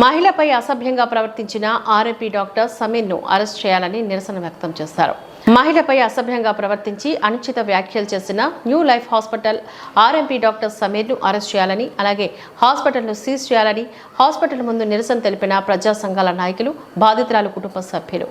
మహిళపై అసభ్యంగా ప్రవర్తించిన RMP doctor సమీర్ను అరెస్ట్ చేయాలని నిరసన వ్యక్తం చేశారు. మహిళపై అసభ్యంగా ప్రవర్తించి అనుచిత వ్యాఖ్యలు చేసిన new life hospital RMP doctor సమీర్ను arrest చేయాలని అలాగే హాస్పిటల్ను సీజ్ చేయాలని హాస్పిటల్ ముందు నిరసన తెలిపిన ప్రజా సంఘాల నాయకులు బాధితురాలు కుటుంబ సభ్యులు.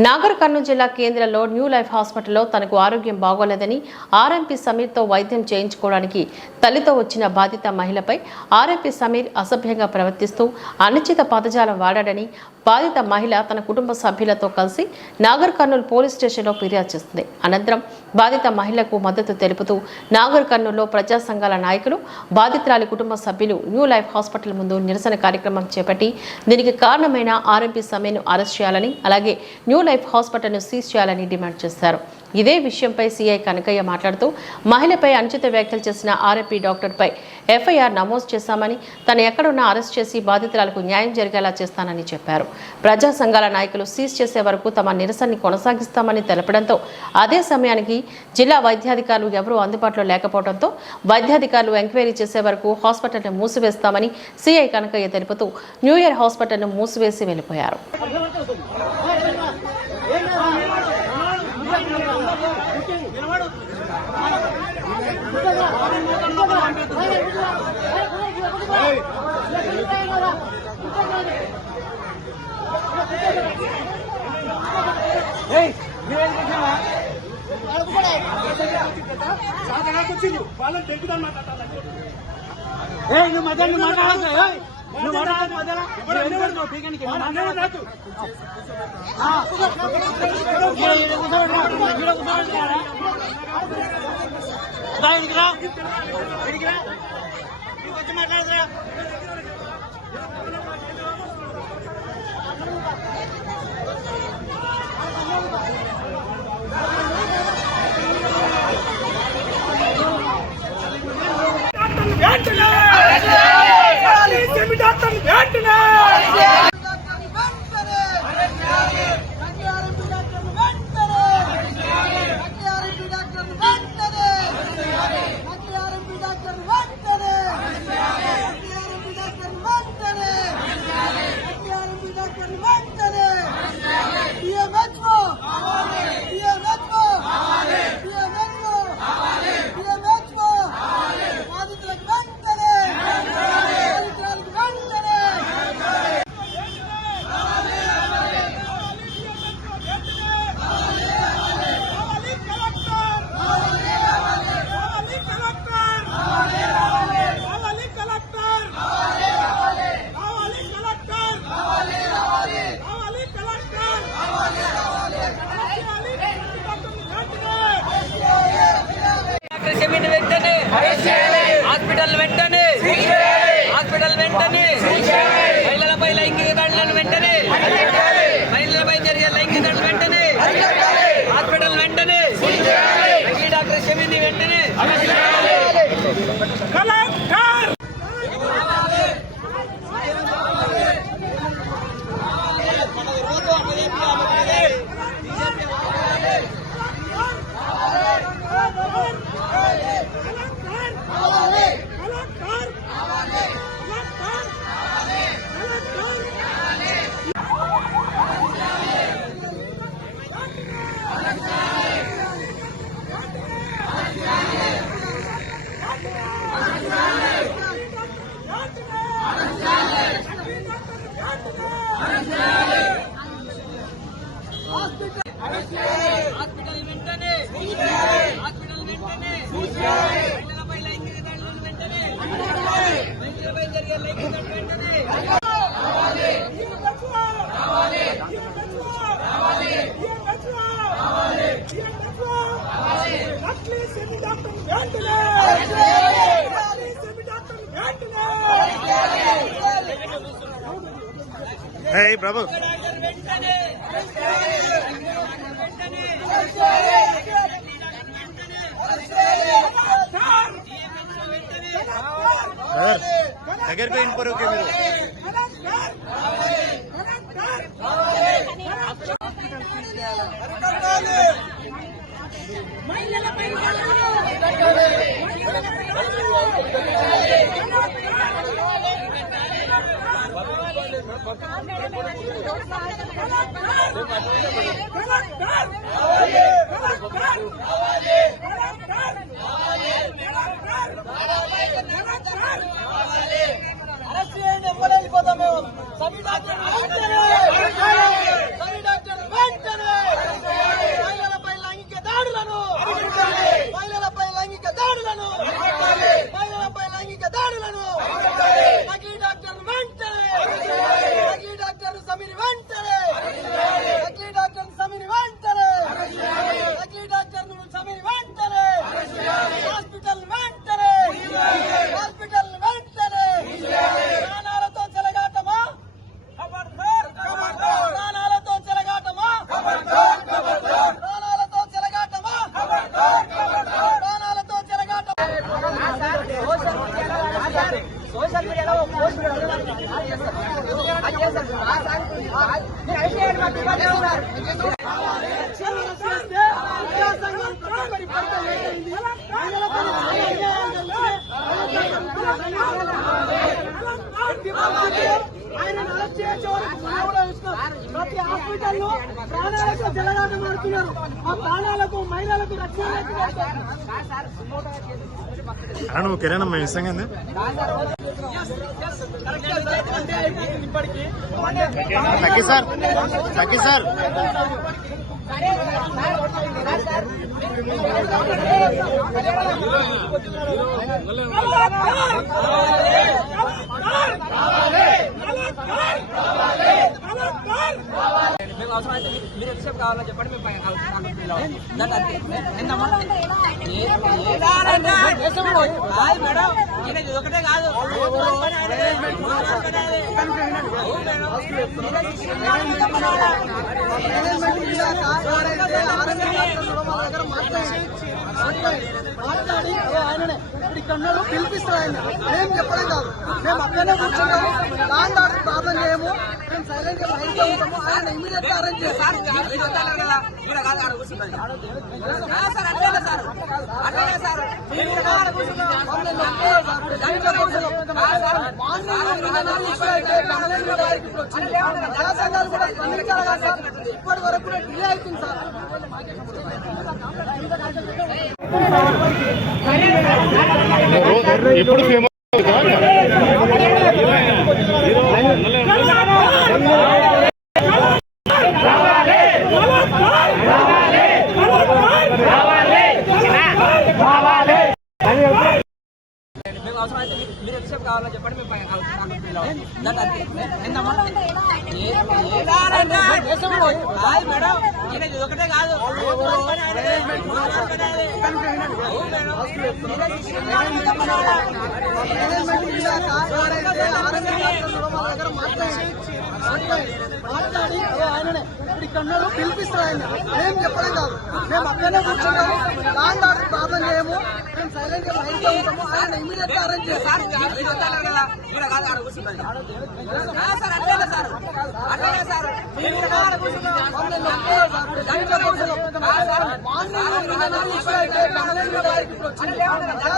నాగర్ కర్నూలు జిల్లా కేంద్రంలో న్యూ లైఫ్ హాస్పిటల్లో తనకు ఆరోగ్యం బాగోలేదని ఆర్ఎంపీ సమీర్తో వైద్యం చేయించుకోవడానికి తల్లితో వచ్చిన బాధిత మహిళపై ఆర్ఎంపీ సమీర్ అసభ్యంగా ప్రవర్తిస్తూ అనుచిత పదజాలం వాడాడని బాధిత మహిళ తన కుటుంబ సభ్యులతో కలిసి నాగర్ కర్నూలు పోలీస్ స్టేషన్లో ఫిర్యాదు చేస్తుంది అనంతరం బాధిత మహిళకు మద్దతు తెలుపుతూ నాగర్ కర్నూలులో ప్రజా సంఘాల నాయకులు బాధితురాలి కుటుంబ సభ్యులు న్యూ లైఫ్ హాస్పిటల్ ముందు నిరసన కార్యక్రమం చేపట్టి దీనికి కారణమైన ఆర్ఎంపీ సమీర్ను అరెస్ట్ చేయాలని అలాగే న్యూ లైఫ్ హాస్పిటల్ను సీజ్ చేయాలని డిమాండ్ చేశారు. ఇదే విషయంపై సీఐ కనకయ్య మాట్లాడుతూ మహిళపై అనుచిత వ్యాఖ్యలు చేసిన ఆర్ఎపీ డాక్టర్పై ఎఫ్ఐఆర్ నమోదు చేశామని తను ఎక్కడున్నా అరెస్ట్ చేసి బాధితురాలకు న్యాయం జరిగేలా చేస్తానని చెప్పారు. ప్రజా సంఘాల నాయకులు సీజ్ చేసే వరకు తమ నిరసనని కొనసాగిస్తామని తెలపడంతో అదే సమయానికి జిల్లా వైద్యాధికారులు ఎవరూ అందుబాటులో లేకపోవడంతో వైద్యాధికారులు ఎంక్వైరీ చేసే వరకు హాస్పిటల్ని మూసివేస్తామని సీఐ కనకయ్య తెలుపుతూ న్యూ ఇయర్ హాస్పిటల్ను మూసివేసి వెళ్ళిపోయారు. వాళ్ళని తెలుపుదాన్ని మాట్లాడాలి నువ్వు మధ్యాహ్నం నువ్వు నువ్వు మాట్లాడదు మధ్యలో ఎవరు ఎవరు నువ్వు పీకనికి మాట్లాడదు మాట్లాడదురా వెంటనే హాస్పిటల్ వెంటనే. హాస్పిటల్ వెంటనే మహిళలపై లైంగిక దాడులను వెంటనే మహిళలపై జరిగే లైంగిక దాడులు వెంటనే హాస్పిటల్ వెంటనే ఈ డాక్టర్ షమీని వెంటనే కలెక్టర్ హాస్పిటల్ వెంటనే హాస్పిటల్ వెంటనే మహిళలపై లైంగిక దాడులను వెంటనే మహిళలపై జరిగే లైంగిక దాడులు వెంటనే Hey, bravo. డాక్టర్ వెంటనే సార్ దగ్గరికి వెళ్ళిపోరు మీరు. అరెస్ట్ చేయండి ఎమ్మడి వెళ్ళిపోతాం మేము. సబీ డాక్టర్ వెంటనే సబీ డాక్టర్ వెంటనే మహిళలపై లైంగిక దాడులను మహిళలపై లైంగిక దాడులను మహిళలపై లైంగిక దాడులను సఖీ డాక్టర్ వెంటనే సఖీ డాక్టర్ సమీర్ వెంటనే సఖీ డాక్టర్ సమీర్ వెంటనే సఖీ డాక్టర్ సమీర్ వెంటనే హాస్పిటల్ వెంటనే హాస్పిటల్ వెంటనే ప్రాణాలతో చెలగాటమా ప్రాణాలతో చెలగాటమా ప్రాణాలతో చెలగాటమా ప్రాణాలతో చెలగాటమా సోషల్ మీడియాలో పోస్ట్ ఆయన అరెస్ట్ చేయొచ్చు ప్రతి హాస్పిటల్లో ప్రాణాలకు జలగాటం ఆడుతున్నారు. ఆ ప్రాణాలకు మహిళలకు రక్షణ అన్న నువ్వు కిరణ్ అమ్మ ఇస్తాంగా ఇప్పటికీ సార్ లక్కీ సార్ మేము అవసరమైతే మీరు ఎంతసేపు కావాలో చెప్పండి మేడం ఇది ఒకటే కాదు మాట్లాడి "ఓ ఆయననే ఉన్నారు పిలిపిస్తారు ఆయన మేము చెప్పడం కాదు మేము అక్కడనే కూర్చున్నాము లాండ్ ఆర్డర్ ప్రాబ్లం చేయము మేము సైలెంట్గా బయటకు ఉంటాము ఆయన ఇమీడియట్గా అరేంజ్ కూడా స్పందించాలి సార్ ఇప్పటి వరకు కూడా డిలే అవుతుంది సార్ ఎప్పుడు ఫేమస్ మేము మీరు ఎంతసేపు కావాలో చెప్పండి మేము పైన మేడం ఒకటే కాదు మాట్లాడి ఆయననే ఇప్పుడు ఇక్కడ పిలిపిస్తారు ఆయన ఏం చెప్పడం కాదు మేము అక్కడనే కూర్చున్నాము లాండ్ ఆర్డర్ ప్రాబ్లం చేయము మేము సైలెంట్గా బయటకు ఉంటాము ఆయన ఇమీడియట్గా అరేంజ్ చేస్తాము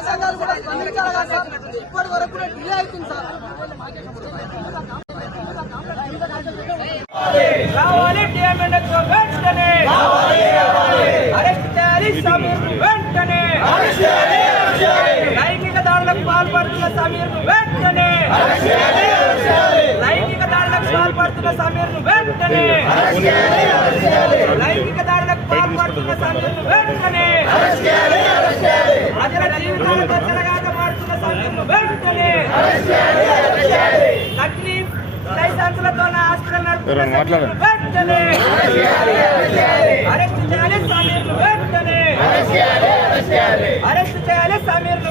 సంఘాలు కూడా స్పందించాలి కదా సార్ ఇప్పటి వరకు కూడా డిలే అవుతుంది సార్ రావాలి డిఎంఎన్ఎస్ వెంటనే! అరెస్ట్ చేయాలి సమీర్ వెంటనే లైంగిక దాడులకు పాల్పడుతున్న సమీర్ వెంటనే పాల్పడుతున్న సమీర్ వెంటనే లైంగిక దాడులకు పాల్పడుతున్న సమీర్ వెంటనే ప్రజల జీవితాలతో చెలగాట మాడుతున్న సమీర్ వెంటనే నకిలీ లైసెన్సులతో హాస్పిటల్ నడుపుతున్న. వెంటనే అరెస్ట్ చేయాలి సమీర్ వెంటనే అరెస్ట్ చేయాలి సమీర్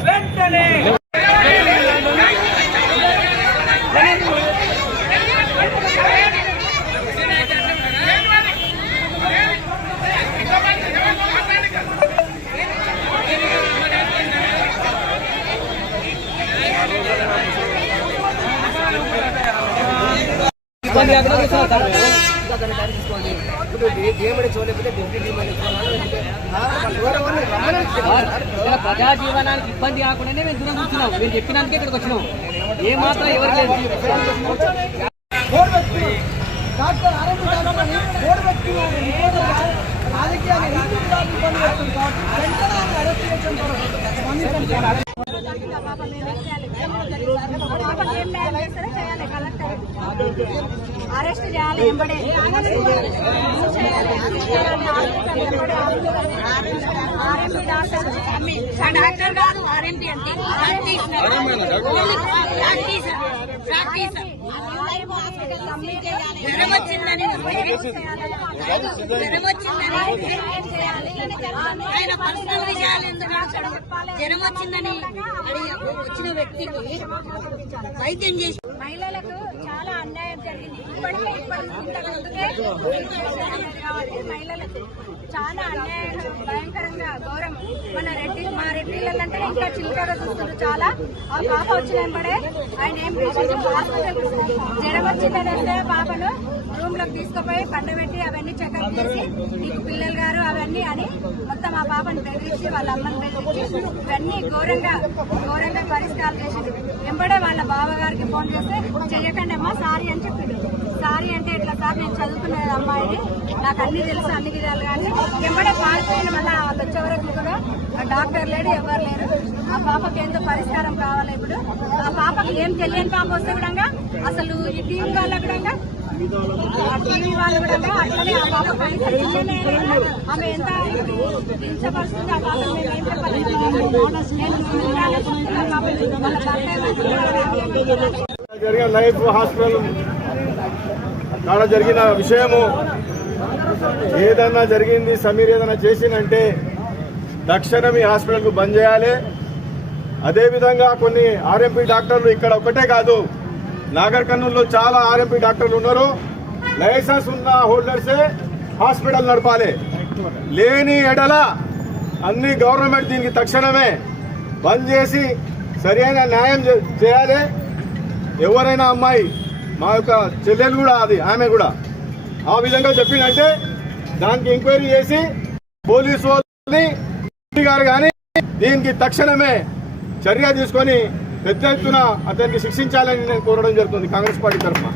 ఇలా ప్రజా జీవనానికి ఇబ్బంది కాకుండానే మేము దూరం కూర్చున్నాం. మీరు చెప్పినందుకే ఇక్కడికి వచ్చినాం. ఏ మాత్రం ఎవరు లేదు రాజకీయాన్ని పాప మేము చేయాలి కలెక్టర్ అరెస్ట్ చేయాలి ఎంబడే ఆర్ఎంపీ డాక్టర్. డాక్టర్ కాదు ఆర్ఎంపీ అంటే ప్రాక్టీస్ జ్వరమొచ్చిందని జ్వరమొచ్చిందని ఆయన పర్సనల్ విషయాలు ఎందుకు రాశాడు? జ్వరం అడిగి వచ్చిన వ్యక్తికి వైద్యం చేసి మహిళలకు ఇప్పటికే మహిళలకు చాలా అన్యాయం భయంకరంగా ఘోరం మన రెడ్డి మా రెడ్డిలంటే ఇంకా చిలుకగా చూస్తున్నారు చాలా ఆ పాప వచ్చిన వెంబడే ఆయన ఏం చేసిండు హాస్పిటల్ జ్వరం వచ్చిందని పాపను రూమ్లోకి తీసుకుపోయి పండబెట్టి అవన్నీ చెకప్ చేసి నీకు పిల్లలు గారు అవన్నీ అని మొత్తం ఆ పాపను బెదిరించి వాళ్ళ అమ్మని బెదిరించి ఇవన్నీ ఘోరంగా ఘోరంగా పరిష్కారం చేసింది. వెంబడే వాళ్ళ బావగారికి ఫోన్ చేస్తే చెయ్యకండి అమ్మా సారీ అని చెప్పిండు సారీ అంటే ఇట్లా సార్ నేను చదువుకున్న అమ్మాయిని నాకు అన్ని తెలుసు అన్ని విధాలు కానీ. వెంబడే పారిపోయిన మళ్ళీ వాళ్ళు వచ్చే వరకు కూడా డాక్టర్ లేడు ఎవరు లేరు. ఆ పాపకి ఎంతో పరిష్కారం కావాలి ఇప్పుడు. ఆ పాపకి ఏం తెలియని పాప వస్తే కూడా అసలు ఈ టీం వాళ్ళ కూడా టీవీ వాళ్ళు కూడా అట్లనే ఆ పాప కనీసం ఆమె ఎంత హింసపరుస్తుంది ఆ పాప మేము ఏం చెప్పాలి నేను పాప ఆలోచిస్తున్నా జరిగిన లైఫ్ హాస్పిటల్ కాడ జరిగిన విషయము ఏదన్నా జరిగింది సమీర్ ఏదైనా చేసిందంటే తక్షణం ఈ హాస్పిటల్కు బంద్ చేయాలి. అదేవిధంగా కొన్ని ఆర్ఎంపీ డాక్టర్లు ఇక్కడ ఒకటే కాదు నాగర్ కర్నూలులో చాలా ఆర్ఎంపీ డాక్టర్లు ఉన్నారు. లైసెన్స్ ఉన్న హోల్డర్సే హాస్పిటల్ నడపాలి. లేని ఎడల అన్ని గవర్నమెంట్ దీనికి తక్షణమే బంద్ చేసి సరైన న్యాయం చేయాలి. ఎవరైనా అమ్మాయి మా యొక్క చెల్లెలు కూడా అది ఆమె కూడా. ఆ విధంగా చెప్పిందంటే దానికి ఎంక్వైరీ చేసి పోలీసు వాళ్ళని గారు కానీ దీనికి తక్షణమే చర్య తీసుకొని పెద్ద ఎత్తున అతనికి శిక్షించాలని నేను కోరడం జరుగుతుంది కాంగ్రెస్ పార్టీ తరఫున.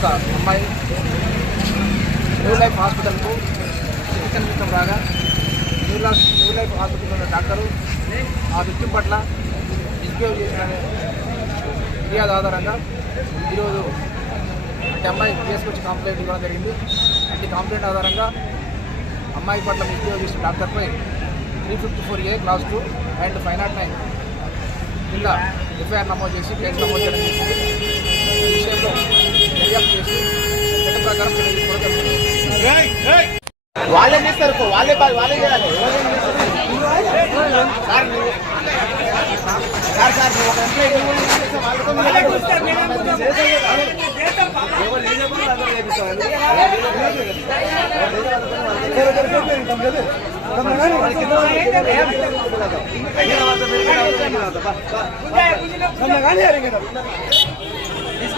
ఒక అమ్మాయి న్యూ లైఫ్ హాస్పిటల్కు చికిత్స నిమిత్తం రాగా new life new life hospital ఉన్న డాక్టరు ఆ వ్యక్తి పట్ల మిస్బిహేవ్ చేసిన ఫిర్యాదు ఆధారంగా ఈరోజు అంటే అమ్మాయి తీసుకొచ్చి కంప్లైంట్ ఇవ్వడం జరిగింది. అంటే కంప్లైంట్ ఆధారంగా అమ్మాయి పట్ల మిస్బిహేవ్ చేసిన డాక్టర్పై three fifty four A class two and five nought nine కింద ఎఫ్ఐఆర్ నమోదు చేసి కేసు నమోదు చేయడం జరిగింది. ఈ విషయంలో దర్యాప్తు చేసి చట్ట ప్రకారం చర్య తీసుకోవడం జరుగుతుంది వాళ్ళే చేస్తారు పో, వాళ్ళే పా- వాళ్ళే చేయాలి ఎవరేం చేస్తారు? సార్ నువ్వు- సార్ సార్ నువ్వు ఒక ఎంప్లాయీ నువ్వు ఏం చేస్తావు? వాళ్ళతో మీరు ఎలా చేస్తారు? ఎవరు లేనప్పుడు